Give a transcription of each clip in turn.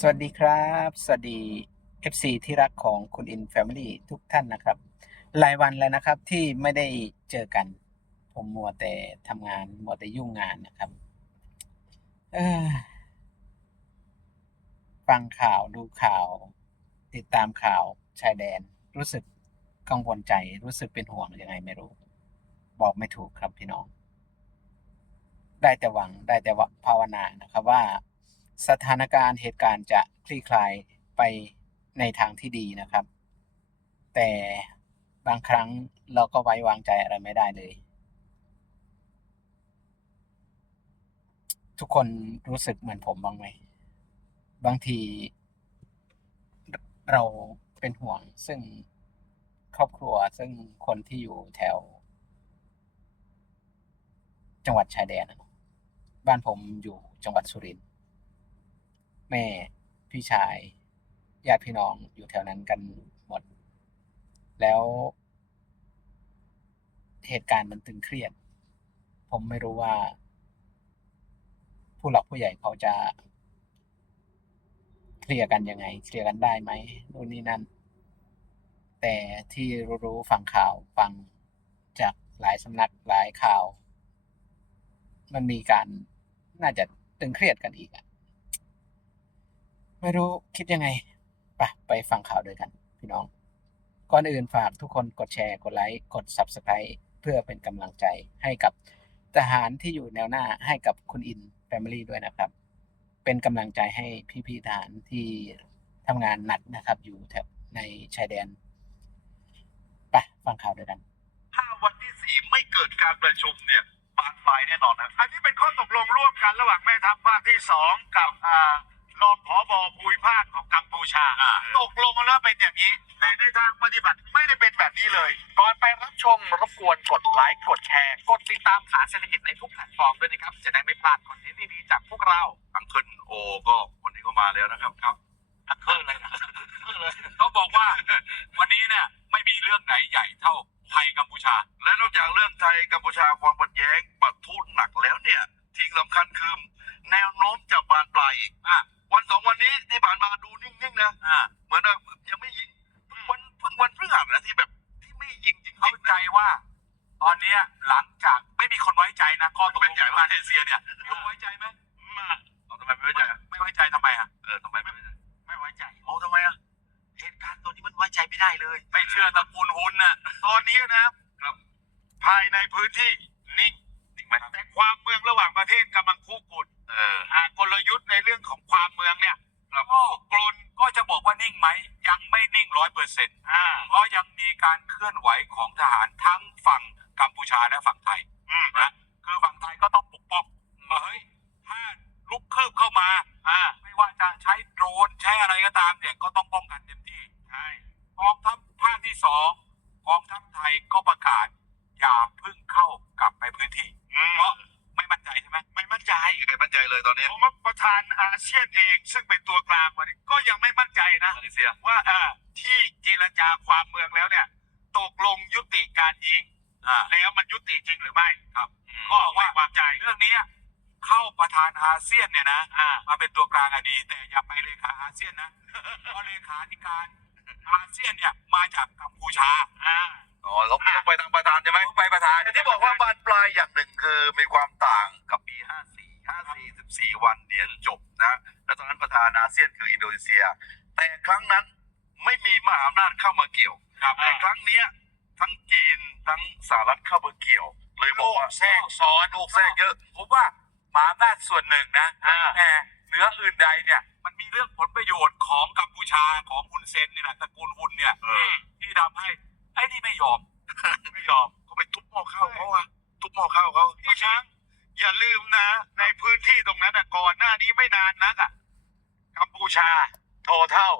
สวัสดีครับ สวัสดี FC ที่รักของคุณอิน Family ทุกท่านนะครับ หลายวันแล้วนะครับที่ไม่ได้เจอกัน ผมมัวแต่ทำงาน มัวแต่ยุ่งงานนะครับฟังข่าวดูข่าว ติดตามข่าวชายแดน รู้สึกกังวลใจรู้สึกเป็นห่วงยังไงไม่รู้ บอกไม่ถูกครับพี่น้อง ได้แต่หวังได้แต่ภาวนานะครับว่า สถานการณ์เหตุการณ์จะคลี่คลายไปในทางที่ดีนะครับ แต่บางครั้งเราก็ไว้วางใจอะไรไม่ได้เลย ทุกคนรู้สึกเหมือนผมบ้างไหม บางทีเราเป็นห่วงซึ่งครอบครัวซึ่งคนที่อยู่แถว จังหวัดชายแดน บ้านผมอยู่จังหวัดสุรินทร์ แม่ พี่ชายญาติพี่น้องอยู่แถวนั้นกันหมด แล้ว เหตุการณ์มันตึงเครียด ผมไม่รู้ว่า ผู้หลักผู้ใหญ่เขาจะ เคลียร์กันยังไง เคลียร์กันได้ไหมนู่นนี่นั่น แต่ที่รู้ๆฟังข่าวฟังจากหลายสำนักหลายข่าว มันมีการน่าจะตึงเครียดกันอีกอะ ไม่รู้คิดยังไงไปไปฟังข่าวด้วยกัน พี่น้อง ก่อนอื่นฝากทุกคนกดแชร์ กดไลค์ กด Subscribe เพื่อเป็นกำลังใจให้กับทหารที่อยู่แนวหน้าให้กับคุณอิน Family ด้วยนะครับ เป็นกำลังใจให้พี่ๆทหารที่ทำงานหนักนะครับ อยู่แถวในชายแดนไปฟังข่าวด้วยกัน ถ้าวันที่สี่ไม่เกิดการประชุมเนี่ยบานปลายแน่นอนนะอันนี้เป็นข้อตกลงร่วมกันระหว่างแม่ทัพภาคที่สองกับอ่า รองผอบอภูมิภาคของกัมพูชา ตกลงแล้วเป็นอย่างนี้ อ่าเหมือนว่ายังไม่ยิงเพิ่งวันเพิ่งวันพฤหัสนะที่แบบที่ไม่ยิงจริงๆเข้าใจว่า ตอนเนี้ยหลังจากไม่มีคนไว้ใจนะข้อตกลเป็นงใหญ่มามาเลเซียเนี่ยพี่โอไว้ใจไหมมาเอาทำไมไม่ไว้ใจอะไม่ไว้ใจทำไมอะเออทำไมไม่ไว้ใจไม่ไว้ใจโอ้ทำไมอะเหตุการณ์ตัวนี้มันไว้ใจไม่ได้เลย ไม่เชื่อตระกูลหุนน่ะตอนนี้นะครับ ภายในพื้นที่นิ่งนิ่งไหมแต่ความเมืองระหว่างประเทศกำลังคุกคุนเออ อ่ากลยุทธ์ในเรื่องของความเมืองเนี่ยครับ ก็กลนก็จะบอกว่า นิ่งไหมยังไม่นิ่งร้อยเปอร์เซ็นต์อ่า เพราะยังมีการเคลื่อนไหวของทหารทั้งฝั่งกัมพูชาและฝั่งไทยอืม นะคือฝั่งไทยก็ต้องปกป้องว่าเฮ้ยถ้าลุกคืบเข้ามา อ่า ไม่ว่าจะใช้โดรนใช้อะไรก็ตามเนี่ยก็ต้องป้องกันเต็มที่ ใช่ กองทัพภาคที่สองกองทัพไทยก็ประกาศ อย่าเพึ่งเข้ากลับไปพื้นที่ อืมเพราะไม่มั่นใจใช่ไหมไม่มั่นใจไม่มั่นใจเลยตอนนี้ผมว่าประธานอาเซียนเอง ซึ่งเป็นตัวกลางวันนี้ก็ยังไม่มั่นใจนะมาเลเซียว่าอ่าที่เจรจาความเมืองแล้วเนี่ย ตกลงยุติการยิง อ่า แล้วมันยุติจริงหรือไม่ ครับ ก็เอาไว้วางใจ เรื่องนี้ เข้าประธานอาเซียนเนี่ยนะอ่า มาเป็นตัวกลางอะดี แต่อย่าไปเลขาอาเซียนนะเพราะเลขาธิการอาเซียนเนี่ยมาจากกัมพูชาอ่าอ๋อเขาต้องไปทางประธานใช่ไหมไปประธานแต่ที่บอกว่าบานปลายอย่างหนึ่งคือมีความต่างกับปี 54 54 14 วันเนี่ยจบนะ แล้วตอนนั้นประธานอาเซียนคืออินโดนีเซีย แต่ครั้งนั้นไม่มีมหาอำนาจเข้ามาเกี่ยวครับแต่ครั้งเนี้ยทั้งจีนทั้งสหรัฐเข้ามาเกี่ยว เลยบอกว่าแทรกซ้อนลูกแทรกเยอะผมว่า หมาอำนาจส่วนหนึ่งนะอ่า แต่เหนืออื่นใดเนี่ย มันมีเรื่องผลประโยชน์ของกัมพูชาของฮุนเซนนี่แหละตระกูลฮุนเนี่ยเออ ที่ทำให้ไอ้นี่ไม่ยอม ไม่ยอมก็ไปทุบหม้อข้าวเขาอะทุบหม้อข้าวเขาพี่ช้างอย่าลืมนะ ในพื้นที่ตรงนั้นอะก่อนหน้านี้ไม่นานนักอะกัมพูชาโทเท่า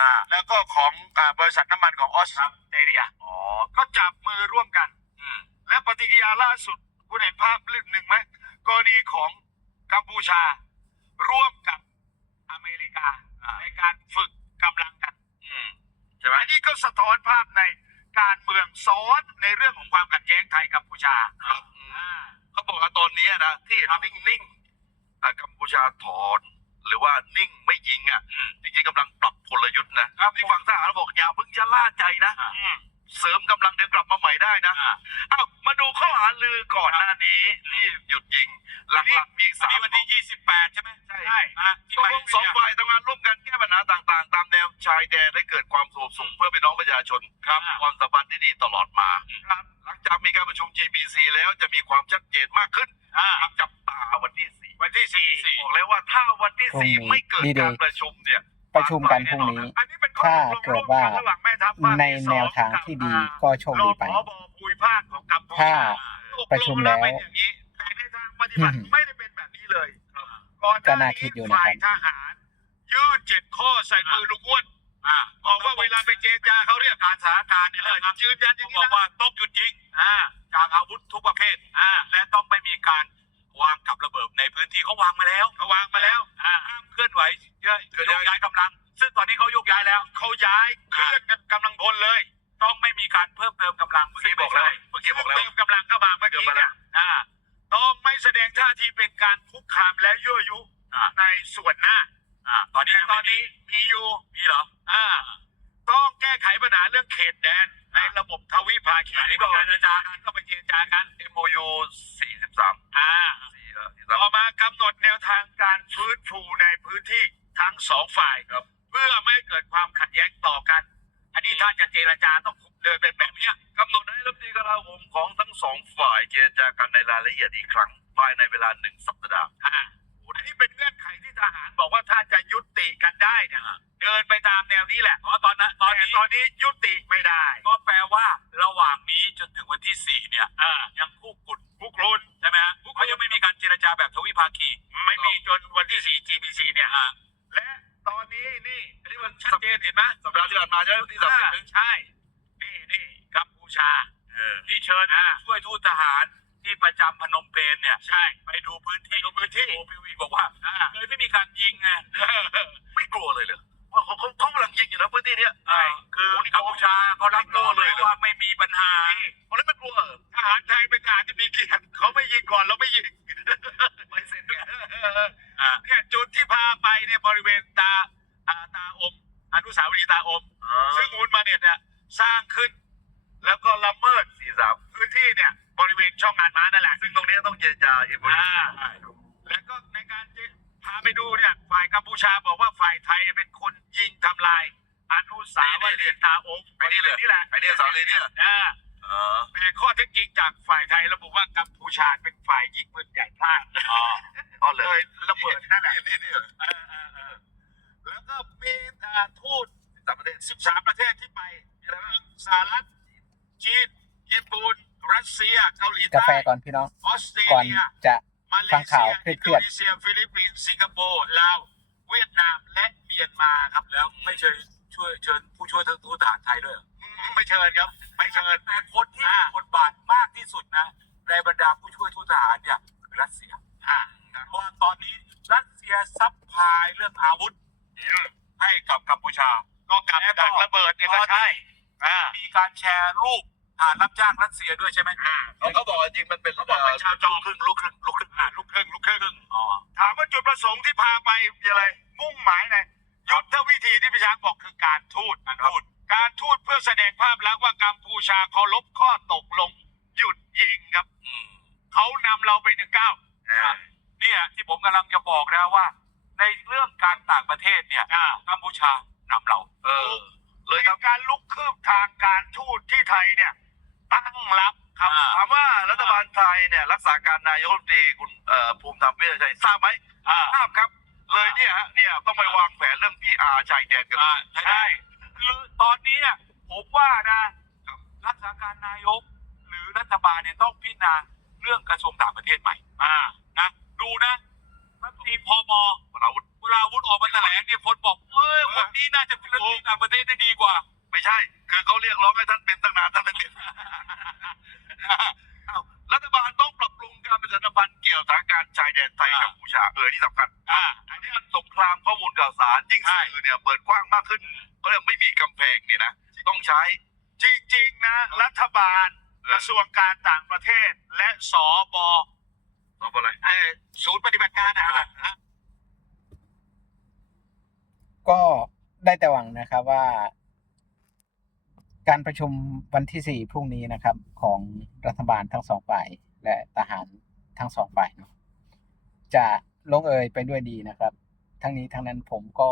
อ่าแล้วก็ของอ่าบริษัทน้ำมันของออสเตรเลียอ๋อก็จับมือร่วมกันอืมและปฏิกิริยาล่าสุด คุณเห็นภาพลึกหนึ่งไหมกรณีของ กัมพูชา ร่วมกับอเมริกาในการฝึกกำลังกันอืมใช่ไหมอันนี้ก็สะท้อนภาพในการเมืองซ้อนในเรื่องของความขัดแย้งไทยกัมพูชาครับอ่า เขาบอกว่าตอนนี้นะที่นิ่งๆแต่กัมพูชาถอน หรือว่านิ่งไม่ยิงอะอืมครับที่ฝั่งทหารบอกอย่าเพิ่งชะล่าใจนะอ่าอืม เสริมกำลังเดี๋ยวกลับมาใหม่ได้นะอ่าเอ้ามาดูข้อหาลือก่อนหน้านี้ที่หยุดยิง หลักๆมีวันสามนี้วันที่ 28 ใช่ไหมใช่อะที่ตกมาลงสองฝ่ายทำงานร่วมกันแก้ปัญหาต่างๆ ตามแนวชายแดนให้เกิดความสงบสุขเพื่อพี่น้องประชาชนครับความสัมพันธ์ที่ดีตลอดมาครับหลังจากมีการประชุม GBC แล้วจะมีความชัดเจนมากขึ้นอ่าจับตาวันที่สี่วันที่สี่บอกแล้วว่าถ้าวันที่สี่พรุ่งนี้ไม่เกิดดีๆการประชุมเนี่ยประชุมกันพรุ่งนี้อันนี้เป็นข้อ ถ้าตกลงเกิร่ดวมว่ากันระหว่างแม่ทัพภาคในที่สองแนวทางที่ดีก็โชครดีองไปผบภูมิภาคของกัมพูถ้าชาประชุมแล้วตกงเป็นอย่างนี้แต่ในทางปฏิบัติอืมไม่ได้เป็นแบบนี้เลยก่อนหก็น่าคิดอยู่นะครับฝ่ายทหารยื่นเจ็ดข้อใส่มือลูกอ้วนอ่าบอกว่าเวลาไปเจรจาเขาเรียกการสถานการณ์เนี่ยนะครับยืนยันอย่างบนี้อกนะว่าต้องหยุดยิงอ่าจากอาวุธทุกประเภทอ่าและต้องไม่มีการวางกับระเบิดในพื้นที่เขาวางมาแล้วเขาวางมาแล้วอ่าห้ามเคลื่อนไหวเยอะโยกย้ายกำลัง ซึ่งตอนนี้เขาโยกย้ายแล้ว เขาย้ายเคลื่อนกันกำลังพลเลย ต้องไม่มีการเพิ่มเติมกำลังเมื่อกี้บอกแล้วเมื่อกี้บอกแล้วเติมกำลังเข้ามาเมื่อกี้เนี่ยอ่าต้องไม่แสดงท่าทีเป็นการคุกคามและยั่วยุอ่าในส่วนหน้าอ่าตอนนี้แต่ตอนนี้มีอยู่มีเหรออ่าต้องแก้ไขปัญหาเรื่องเขตแดนในระบบทวิภาคีอันนี้นี่ก็ก็เจรจากันก็ไปเจรจากัน MOU 43อ่าสี่เอ่อต่อมากำหนดแนวทางการฟื้นฟูในพื้นที่ทั้งสองฝ่ายครับ เพื่อไม่ให้เกิดความขัดแย้งต่อกัน อันนี้ถ้าจะเจรจาต้องเดินเป็นแบบเนี้ยกำหนดให้รัฐมนตรีกลาโหมของทั้งสองฝ่ายเจรจากันในรายละเอียดอีกครั้งภายในเวลาหนึ่งสัปดาห์อ่าอันนี้เป็นเงื่อนไขที่ทหารบอกว่าถ้าจะยุติกันได้เนี่ยเดินไปตามแนวนี้แหละเพราะตอนนั้นตอนแต่นี้ตอนนี้ยุติไม่ได้ ก็แปลว่าระหว่างนี้จนถึงวันที่สี่เนี่ยอ่ายังคู่กุ่นผู้ครุนใช่ไหมฮะเขายังไม่มีการเจรจาแบบทวิภาคี ไม่มีจนวันที่4 GBC เนี่ยอ่าและตอ นนี้นี่อันนี้มันชัดเจนเห็นไหมสัปดาห์ที่ผ่านมาใช่ไหมที่สามสิบอ่าใช่ นี่นี่กัมพูชาที่เชิญนะช่วยทูตทหารที่ประจำพนมเปญเนี่ยใช่ไปดูพื้นที่ไปดูพื้นที่โอพีวีบอกว่าเลยไม่มีการยิงไงไม่กลัวเลยเหรอว่าเขาเขาเขากำลังยิงอยู่นะพื้นที่เนี้ยใช่คือกัมพูชาเขารับรองเลยว่าไม่มีปัญหาเขาเลยไม่กลัวเหรอทหารไทยเป็นทหารที่มีเกียรติเขาไม่ยิงก่อนเราไม่ยิง ไม่เสร็จเนี่ย อ่า เนี่ยจุดที่พาไปเนี่ยบริเวณตาอ่าตาอม อนุสาวรีย์ตาอม ซึ่งอุนมาเนี่ยเนี่ยสร้างขึ้น แล้วก็ละเมิด สี่สาม พื้นที่เนี่ย บริเวณช่องงานม้านั่นแหละ ซึ่งตรงนี้ต้องเจรจา MOU อ่าแล้วก็ในการที่พาไปดูเนี่ยฝ่ายกัมพูชาบอกว่าฝ่ายไทยเป็นคนยิงทำลาย อนุสาวรีย์ตาอม ไอ้ นี่เลยนี่แหละไอ้นี่สาวเลยเนี่ยอ่าอ๋อแต่ข้อเท็จจริงจากฝ่ายไทยระบุว่ากัมพูชาเป็นฝ่ายยิงปืนใหญ่พลาดอ๋ออ๋อเลเลยยระเบิดนั่นแหละนี่นี่เออเออเออแล้วก็มีอ่าทูต ต่างประเทศ 13 ประเทศที่ไปมีอะไรบ้างสหรัฐ จีน ญี่ปุ่น รัสเซีย เกาหลีกาใต้แฟก่อนพี่น้อง ออสเตรก่อนเลีย จะ มาเลฟังข่าเซีวยเครีอินยดๆโดนีเซีย ฟิลิปปินส์ สิงคโปร์ ลาว เวียดนาม และเมียนมาครับ แล้วไม่เชิญ ช่วยเชิญผู้ช่วยทูตทหารไทยด้วยเหรออืมไม่เชิญครับ ไม่เชิญ แต่คนที่มีบทบาทมากที่สุดนะ ในบรรดาผู้ช่วยทูตทหารเนี่ยคือรัสเซีย อ่าเพราะว่าตอนนี้รัสเซียซัพพลายเรื่องอาวุธ ให้กับกัมพูชา ก็กับดักระเบิดเนี่ยก็ใช่อ่ามีการแชร์รูปทหารรับจ้างรัสเซียด้วยใช่ไหมอ่าเขาเขาบอกว่าจริงมันเป็นเขาบอกเป็นชาวจอมลูกครึ่งลูกครึ่งลูกครึ่งอ่าลูกครึ่งลูกครึ่งอ๋อถามว่าจุดประสงค์ที่พาไปมีอะไร มุ่งหมายไหนยุ ทธวิธีที่พี่ช้างบอกคือการทูตการทูตการทูตเพื่อแสดงภาพลักษณ์ว่ากัมพูชาเคารพข้อตกลง หยุดยิงครับอืมเขานำเราไปหนึ่งเก้าอ่าเนี่ยที่ผมกำลังจะบอกนะว่า ในเรื่องการต่างประเทศเนี่ยกัมพูชานำเรา เออ เลยในครับการลุกคืบทางการทูตที่ไทยเนี่ย ตั้งรับครับอ่าถามว่ารัฐบาลไทยเนี่ย รักษาการนายกรัฐมนตรีคุณเอ่อภูมิธรรมเวชชัยทราบไหมอ่าทราบครับ เลยเนี่ยฮะเนี่ยต้องไปวางแผนเรื่อง PR ชายแดนกันอ่าใช่คือตอนนี้เนี่ยผมว่านะรักษาการนายก หรือรัฐบาลเนี่ยต้องพิจารณาเรื่องกระทรวงต่างประเทศใหม่อ่านะดูนะรัฐมนตรีพมวราวุธเวลาวุฒิออกมาแถลงเนี่ยคนบอกเอ้ยคนนี้น่าจะเป็นรัฐมนตรีต่างประเทศได้ดีกว่า ไม่ใช่ คือเขาเรียกร้องให้ท่านเป็นตั้งนานท่านไม่เป็นเอ้ารัฐบาลต้องปรับปรุงการประชาสัมพันธ์เกี่ยวกับสถานการณ์ชายแดนไทยอ่ากัมพูชาเออที่สำคัญอ่า อันนี้มันสงครามข้อมูลข่าวสารยิ่งสื่อเนี่ยเปิดกว้างมากขึ้นก็เลยไม่มีกำแพงเนี่ยนะต้องใช้ จริงๆนะ รัฐบาลกระทรวงการต่างประเทศและสบตอบอะไรเอ่อศูนย์ปฏิบัติการนะครับก็ได้แต่หวังนะครับว่า การประชุมวันที่สี่พรุ่งนี้นะครับ ของรัฐบาลทั้งสองฝ่าย และทหารทั้งสองฝ่ายเนาะจะลงเอยไปด้วยดีนะครับ ทั้งนี้ทั้งนั้นผมก็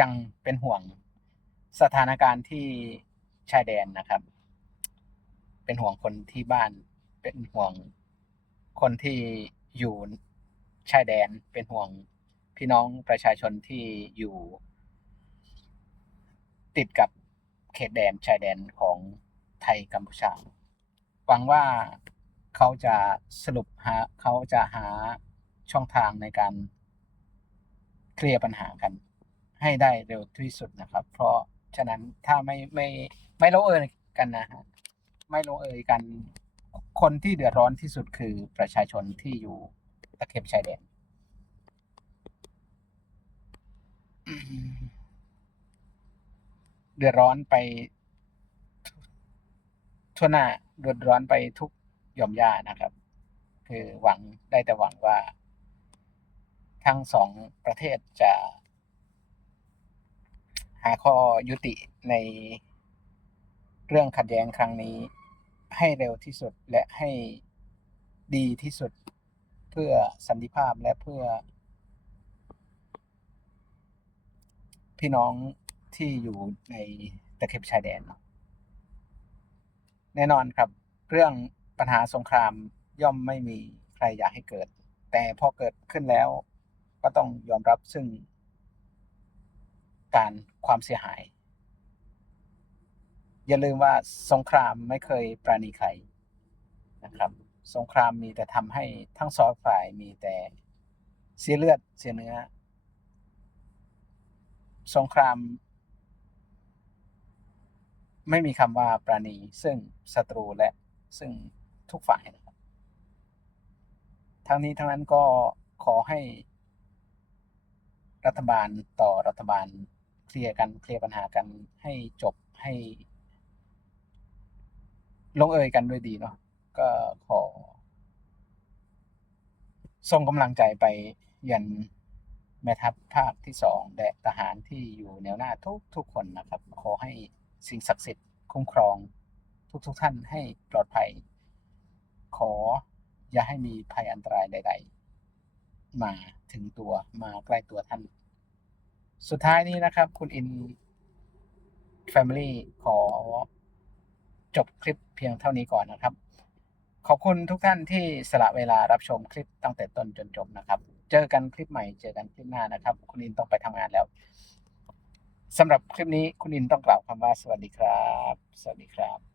ยังเป็นห่วงสถานการณ์ที่ชายแดนนะครับ เป็นห่วงคนที่บ้าน เป็นห่วงคนที่อยู่ชายแดน เป็นห่วงพี่น้องประชาชนที่อยู่ ติดกับเขตแดนชายแดนของไทยกัมพูชาหวังว่าเขาจะสรุปหาเขาจะหา ช่องทางในการเคลียร์ปัญหากันให้ได้เร็วที่สุดนะครับ เพราะฉะนั้นถ้าไม่ไม่ไม่ลงเอยกันนะฮะไม่ลงเอยกัน คนที่เดือดร้อนที่สุดคือประชาชนที่อยู่ตะเข็บชายแดนเดือดร้อนไปทั่วหน้าเดือดร้อนไปทุกหย่อมย่านะครับ คือหวังได้แต่หวังว่า ทั้งสองประเทศจะ หาข้อยุติในเรื่องขัดแย้งครั้งนี้ ให้เร็วที่สุดและให้ดีที่สุดเพื่อสันติภาพและเพื่อ พี่น้องที่อยู่ในตะเข็บชายแดน แน่นอนครับ เรื่องปัญหาสงครามย่อมไม่มีใครอยากให้เกิด แต่พอเกิดขึ้นแล้ว ก็ต้องยอมรับซึ่ง การความเสียหาย อย่าลืมว่าสงครามไม่เคยปราณีใครนะครับ สงครามมีแต่ทำให้ทั้งสองฝ่ายมีแต่เสียเลือดเสียเนื้อ สงคราม ไม่มีคำว่าปราณี ซึ่งศัตรูและซึ่งทุกฝ่ายนะครับทั้งนี้ทั้งนั้นก็ขอให้ รัฐบาลต่อรัฐบาลเคลียร์กันเคลียร์ปัญหากันให้จบให้ ลงเอยกันด้วยดีเนาะก็ขอส่งกำลังใจไปยันแม่ทัพภาคที่สองและทหารที่อยู่แนวหน้าทุกทุกคนนะครับ ขอให้สิ่งศักดิ์สิทธิ์คุ้มครองทุกทุกท่านให้ปลอดภัย ขออย่าให้มีภัยอันตรายใด ๆ มาถึงตัวมาใกล้ตัวท่าน สุดท้ายนี้นะครับ คุณอิน Family ขอจบคลิปเพียงเท่านี้ก่อนนะครับ ขอบคุณทุกท่านที่สละเวลารับชมคลิปตั้งแต่ต้นจนจบนะครับ เจอกันคลิปใหม่เจอกันคลิปหน้านะครับ คุณอินต้องไปทำงานแล้วสำหรับคลิปนี้คุณอินต้องกล่าวคำว่าสวัสดีครับ สวัสดีครับ